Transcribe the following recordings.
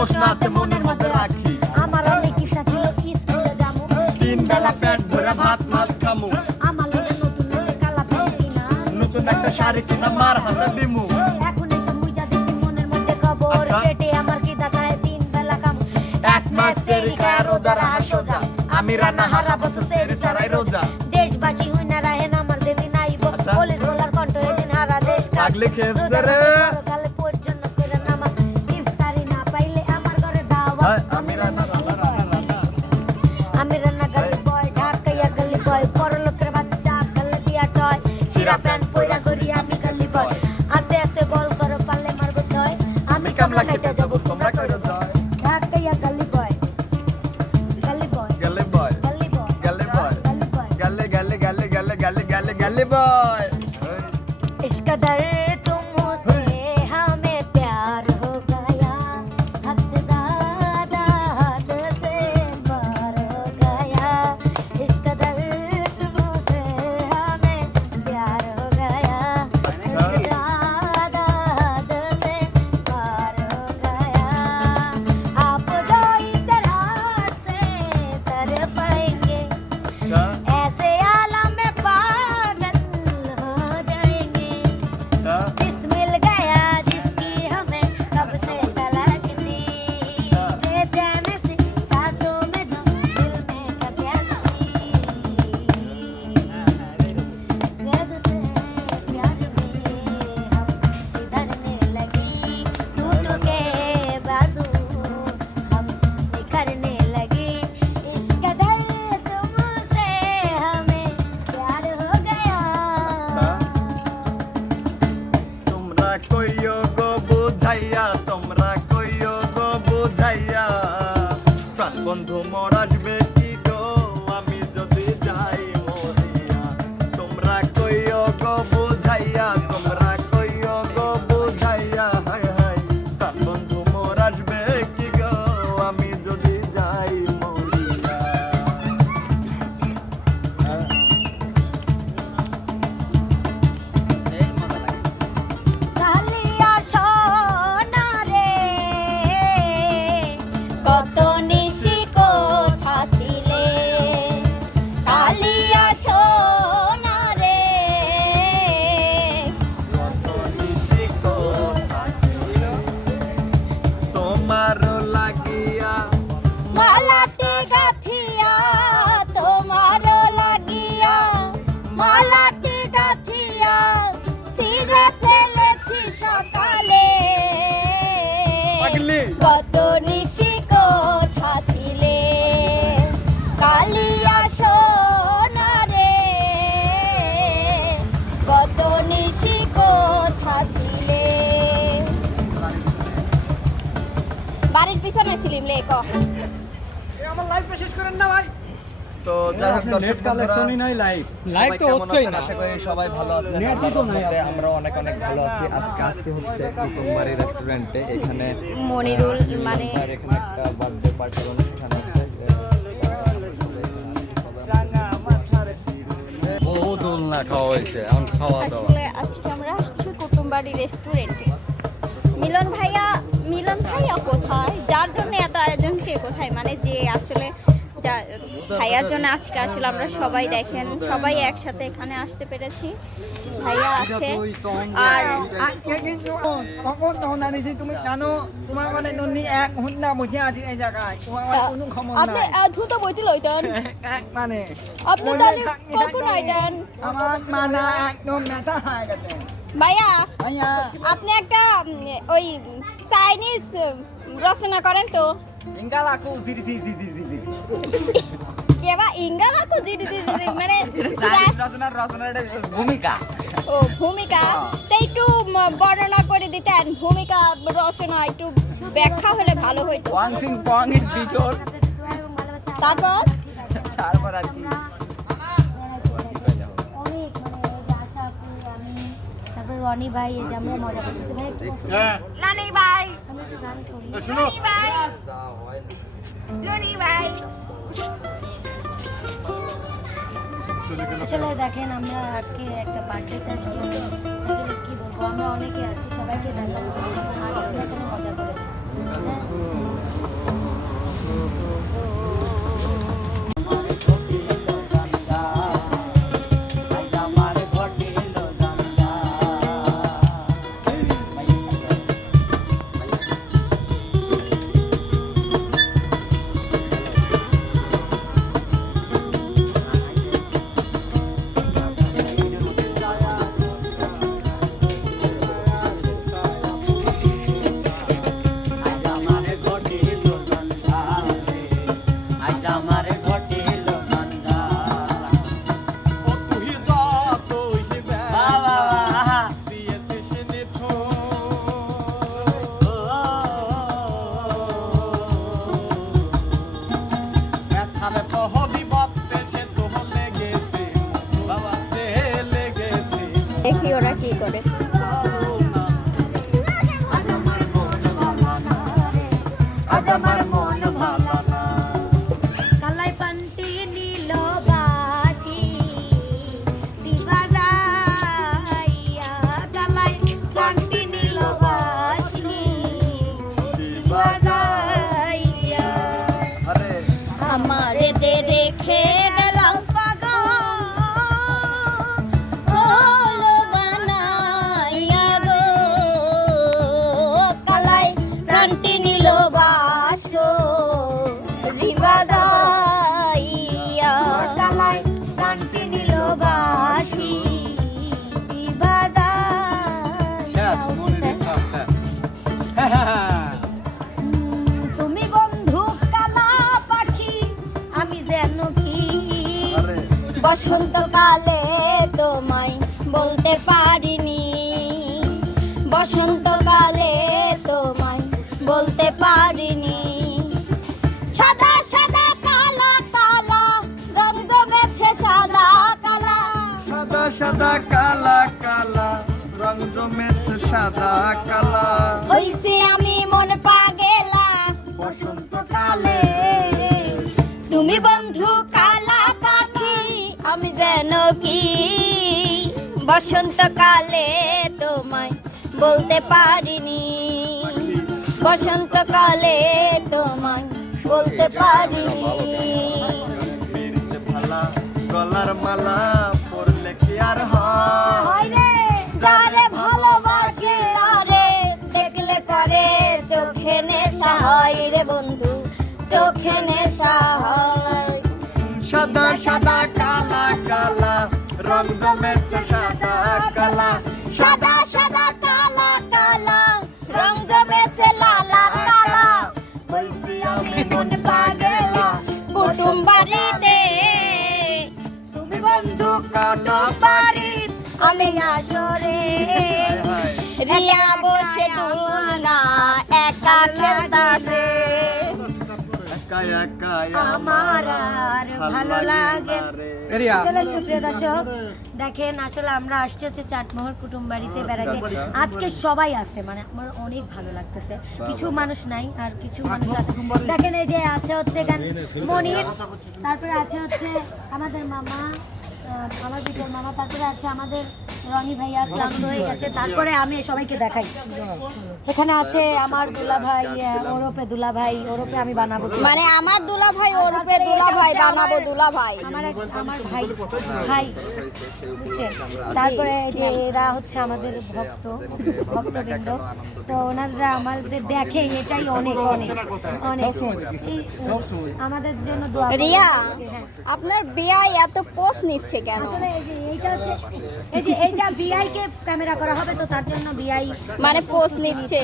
প্রশ্ন আছে মনের মধ্যে রাখি। আমার অনেক ইচ্ছা ছিল স্কুলে যাব। তিন বেলা পেট ভরে ভাত মাছ খামু। আমার লোকের নতুন নতুন কালা প্যান্ট কিনা। নতুন একটা শাড়ি কিনা মার হাতে দিমু। এখন এসে মুইজা দেখি মনের মধ্যে খবর। আচ্ছা। পেটে আমার কি দেখায়? তিন বেলা কাম এক মাস সেরি খায় রোজা রাহা সোজা। আমি রান্না হারা বছর সেরি সারাই রোজা। দেশবাসী হই না রাহেন আমার যেদিন আইব। বলে রোলার কণ্ঠ এদিন হারা দেশ কাট। পাগলি আমি রান্না গালি বয় ঢাকাইয়া গালি বয় লোকের বাচ্চা গালি দিয়া টয়। সিরা প্যান পয়রা করি আমি গালি বয় আস্তে আস্তে বল করো পালে মারবো ছয়। আমি কামলা খাইতে যাব তোমরা কইরো গালি গালি না ভাই? তো যাই হোক দর্শক কালেকশনই নাই লাইভ লাইভ তো হচ্ছেই না। আশা করি সবাই ভালো নেটই তো নাই আমরা অনেক অনেক ভালো আছি। আজকে আসতে হচ্ছে রেস্টুরেন্টে এখানে মনিরুল মানে আর এখানে একটা বার্থডে পার্টির অনুষ্ঠান আছে। বহু দোলনা খাওয়া হয়েছে এখন খাওয়া দাওয়া। আসলে আজকে আমরা আসছি কুটুমবাড়ি রেস্টুরেন্টে মিলন ভাইয়া মিলন ভাইয়া কোথায়? যার জন্য এত আয়োজন সে কোথায়? মানে যে আসলে ভাইয়ার জন্য আজকে আসলে আমরা সবাই দেখেন, সবাই একসাথে এখানে আসতে পেরেছি। ভাইয়া আছে। আর আপনি গেছে ভাইয়া, আপনি একটা ওই চাইনিজ রচনা করেন তো। জিরি জিরি জিরি জিরি কেবা ইঙ্গালা কো জিরি জিরি জিরি, মানে রচনার রচনার ভূমিকা। ও ভূমিকা। তো একটু বর্ণনা করে দিতেন ভূমিকা রচনা একটু ব্যাখ্যা হলে ভালো হইতো। Wan Sing Pong is better তারপর? তারপর আর কি। রনি ভাই। এই যে আমরা মজা করতেছি ভাই নানি ভাই। করি নানি ভাই আসলে দেখেন, আমরা আজকে একটা বার্থডেটার জন্য আসলে কি বলব, আমরা অনেকে আছি, সবাইকে দেখার মজা করে হ্যাঁ? দেখি ওরা কি করে। আজ বসন্তকালে তোমায় বলতে পারিনি। বসন্তকালে তোমায় বলতে পারিনি। সাদা সাদা কালা কালা রং জমেছে সাদা কালা। সাদা সাদা কালা কালা রং জমেছে সাদা কালা। হইছি বসন্তকালে তোমায় বলতে পারিনি। বসন্তকালে তোমায় বলতে পারিনি। গলার মালা পরলে কি আর হয়? যারে ভালোবাসি তারে দেখলে পরে চোখে নেশা হয় রে বন্ধু চোখে নেশা হয়। সাদা সাদা কালা কালা রং জমেছে সাদা কালা। সাদা সাদা কালা কালা। রং জমেছে লালা কালা। হইছি আমি মন পাগেলা। কুটুম বাড়িতে তুমি বন্ধু কাটা বাড়ি আমি আসরে। রিয়া বসে দুলনা একা খেলতাছে। একা একা আমার আর ভালো লাগে আসলে সুপ্রিয় দর্শক দেখেন আসলে আমরা আসছি হচ্ছে চাটমোহর কুটুম বাড়িতে। বেড়াতে আজকে সবাই আছে মানে আমার অনেক ভালো লাগতেছে। কিছু মানুষ নাই আর কিছু মানুষ আছে। দেখেন এই যে আছে হচ্ছে এখানে মনির তারপরে আছে হচ্ছে আমাদের মামা আমার বিটের মামা তারপরে আছে আমাদের রনি ভাইয়া ক্লান্ত হয়ে গেছে। তারপরে আমি সবাইকে দেখাই। এখানে আছে আমার দুলা ভাই ওরপে দুলা ভাই ওরপে আমি বানাবো মানে আমার দুলা ভাই দুলা ভাই বানাবো দুলা ভাই আমার আমার ভাই ভাই বুঝছেন? তারপরে যে এরা হচ্ছে আমাদের ভক্ত ভক্তবৃন্দ। তো ওনারা আমাদের দেখে এটাই অনেক অনেক অনেক। আমাদের জন্য রিয়া হ্যাঁ। আপনার বিয়ায় এত পোস্ট নিচ্ছে কেন? আসলে এই যে এইটা হচ্ছে এই যে এইটা বিআই কে ক্যামেরা করা হবে তো তার জন্য বিআই মানে পোস্ট নিচ্ছে।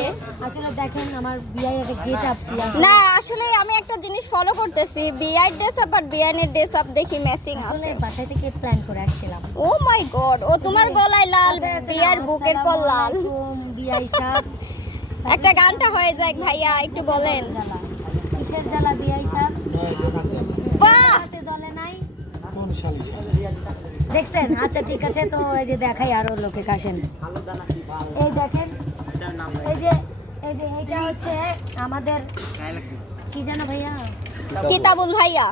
আসলে দেখেন আমার বিআই এর গেট আপ না আসলে আমি একটা জিনিস ফলো করতেছি। বিআই ড্রেস আপ আর বিয়ানের ড্রেস আপ দেখি ম্যাচিং আছে। বাসায় থেকে প্ল্যান করে আসছিলাম। ও মাই গড ও তোমার গলায় লাল বিয়ার বুকের পর লাল। বিআই সাহেব একটা গানটা হয়ে যায় ভাইয়া একটু বলেন। কিসের জ্বালা? বিআই সাহেব দেখছেন? আচ্ছা ঠিক আছে, তো এই যে দেখাই আরও লোকে কাশেন এই দেখেন, এই যে এই যে এইটা হচ্ছে আমাদের কি জানো ভাইয়া? কিতাবুল। ভাইয়া।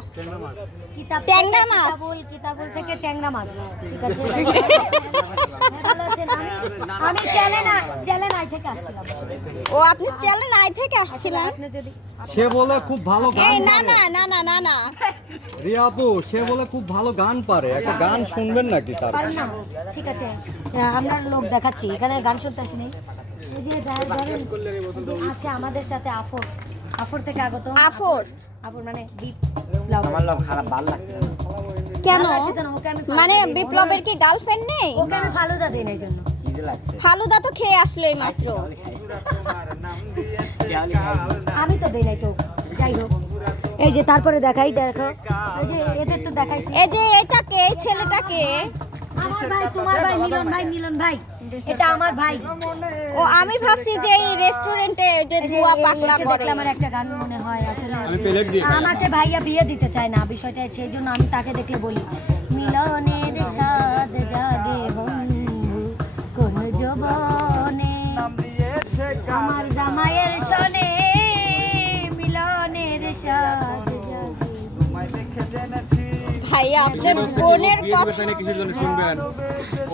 ট্যাংরা মাছ। কিতাবুল কিতাবুল থেকে ট্যাংরা মাছ। ঠিক আছে? আমি- আমি চ্যালেনা চ্যালেনাই থেকে আসছিলাম। ও আপনি চ্যানেল আই থেকে আসছিলেন? আপনি যদি সে বলে খুব ভালো এই গান না না না না না না। রিয়া আপু সে বলে খুব ভালো গান পারে। একটা গান শুনবেন নাকি তার? না। ঠিক আছে? আহ, আমরা লোক দেখাচ্ছি। এখানে গান শুনতে আসি নাই। এই যে ধরেন, ধরেন, আছে আমাদের সাথে আফর। আফর থেকে আগত। আফর। মানে বিট আমার লোক খারাপ ভালো লাগছে কেন? মানে ফালুদা বিপ্লবের কি গার্লফ্রেন্ড নেই? ওকে আমি ফালুদা দিই না এই জন্য। ফালুদা তো খেয়ে আসলো এই মাত্র। আমি তো দেই নাই তো যাই হোক। এই যে তারপরে দেখাই দেখো। এই যে এদের তো দেখাইছি। এই যে এটাকে এই ছেলেটাকে আমার ভাই তোমার ভাই মিলন ভাই মিলন ভাই এটা আমার ভাই। ও আমি ভাবছি যে এই রেস্টুরেন্টে যে ধোয়া পাকলা করে। আমার একটা গান মনে হয় আসলে আমাকে ভাইয়া বিয়ে দিতে চায় না বিষয়টা সেই জন্য আমি তাকে দেখলে বলি মিলনের সাদ জাগে ভাইয়া আপনি বোনের কথা। কিসের জন্য শুনবেন?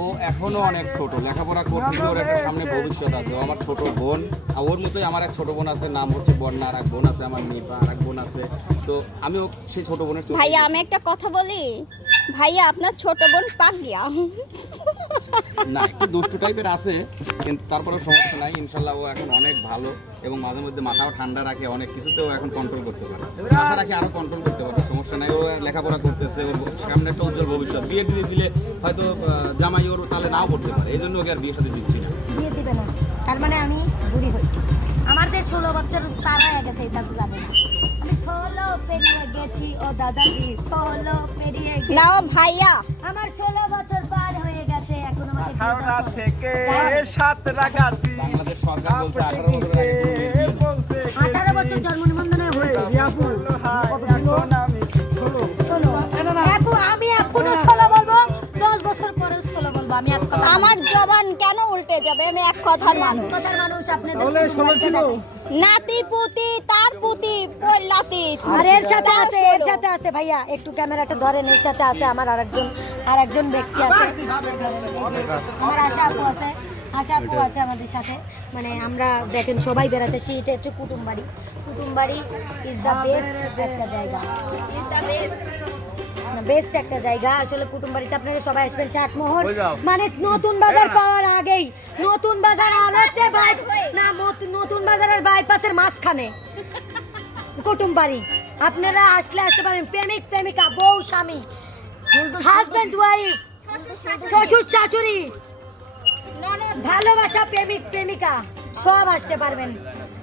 ও এখনও অনেক ছোট লেখাপড়া করতে ওর একটা সামনে ভবিষ্যৎ আছে। ও আমার ছোট বোন। আর ওর মতোই আমার এক ছোট বোন আছে নাম হচ্ছে বন্যা আর এক বোন আছে আমার নিপা আর এক বোন আছে। তো আমিও সেই ছোট বোনের ভাইয়া আমি একটা কথা বলি। ভাইয়া আপনার ছোট বোন পাগিয়া না একটু দুষ্টু টাইপের আছে কিন্তু তারপরে সমস্যা নাই ইনশাল্লাহ ও এখন অনেক ভালো এবং মাঝে মধ্যে মাথাও ঠান্ডা রাখে অনেক কিছুতেও এখন কন্ট্রোল করতে পারে। আশা রাখি আরও কন্ট্রোল করতে পারবে সমস্যা নাই ও লেখাপড়া করতেছে ওর সামনে একটা উজ্জ্বল ভবিষ্যৎ। বিয়ে দিয়ে দিলে হয়তো জামাই ওর তাহলে নাও পড়তে পারে এই জন্য ওকে আর বিয়ের সাথে দিচ্ছি না। বিয়ে দিবে না তার মানে আমি বুড়ি হই। আমার যে ষোলো বছর তার হয়ে গেছে এটা তো যাবে না আমি ষোলো পেরিয়ে গেছি ও দাদাজি ষোলো পেরিয়ে গেছি। নাও ভাইয়া। আমার ষোলো বছর পার হয়ে হাওড়া থেকে সাতরা গাছি বলছে আঠারো বছর আগে কোনো মেয়ে বিয়ে দিবে না। বলছে আঠারো বছর জন্ম নিবন্ধনে হয়েছে। এখন আমি আমি এখনও ষোলো বলব। দশ বছর পরে ষোলো বলব। আমি এক কথা আমার জবান কেন উল্টে যাবে? আমি এক কথার মানুষ। কথার মানুষ। আপনাদের নাতি পুতি তার পুতি পল্লাতি আর এর সাথে আছে এর সাথে আছে ভাইয়া। একটু ক্যামেরাটা ধরেন এর সাথে আছে আমার আরেকজন। আরেকজন ব্যক্তি আছে। আমার আশা আপু আছে। আশা আপু আছে আমাদের সাথে। মানে আমরা দেখেন সবাই বেড়াতেছি এটা হচ্ছে কুটুম বাড়ি কুটুম বাড়ি ইজ দ্য বেস্ট একটা জায়গা বেস্ট একটা জায়গা। আসলে কুটুম বাড়িতে আপনারা সবাই আসবেন চাটমোহর মানে নতুন বাজার পাওয়ার আগেই। নতুন বাজার আর বাই না নতুন বাজারের বাইপাসের মাঝখানে। কুটুম বাড়ি আপনারা আসলে আসতে পারেন। প্রেমিক প্রেমিকা বউ স্বামী। হাজবেন্ড ওয়াইফ শ্বশুর শাশুড়ি ভালোবাসা প্রেমিক প্রেমিকা সব আসতে পারবেন।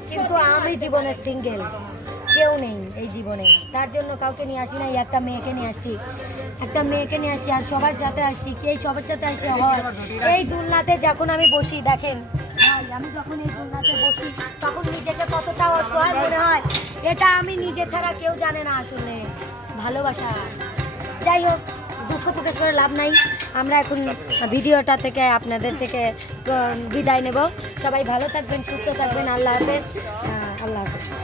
কিন্তু আমি জীবনে সিঙ্গেল কেউ নেই এই জীবনে। তার জন্য কাউকে নিয়ে আসি নাই একটা মেয়েকে নিয়ে আসছি। একটা মেয়েকে নিয়ে আসছি আর সবার সাথে আসছি এই সবার সাথে আসে হয়? এই দুলনাতে যখন আমি বসি দেখেন আমি যখন এই দুলনাতে বসি তখন নিজেকে কতটা অসহায় মনে হয় এটা আমি নিজে ছাড়া কেউ জানে না আসলে। ভালোবাসা। যাই হোক দুঃখ প্রকাশ করে লাভ নাই। আমরা এখন ভিডিওটা থেকে, আপনাদের থেকে বিদায় নেব। সবাই ভালো থাকবেন, সুস্থ থাকবেন। আল্লাহ হাফেজ। আল্লাহ হাফেজ।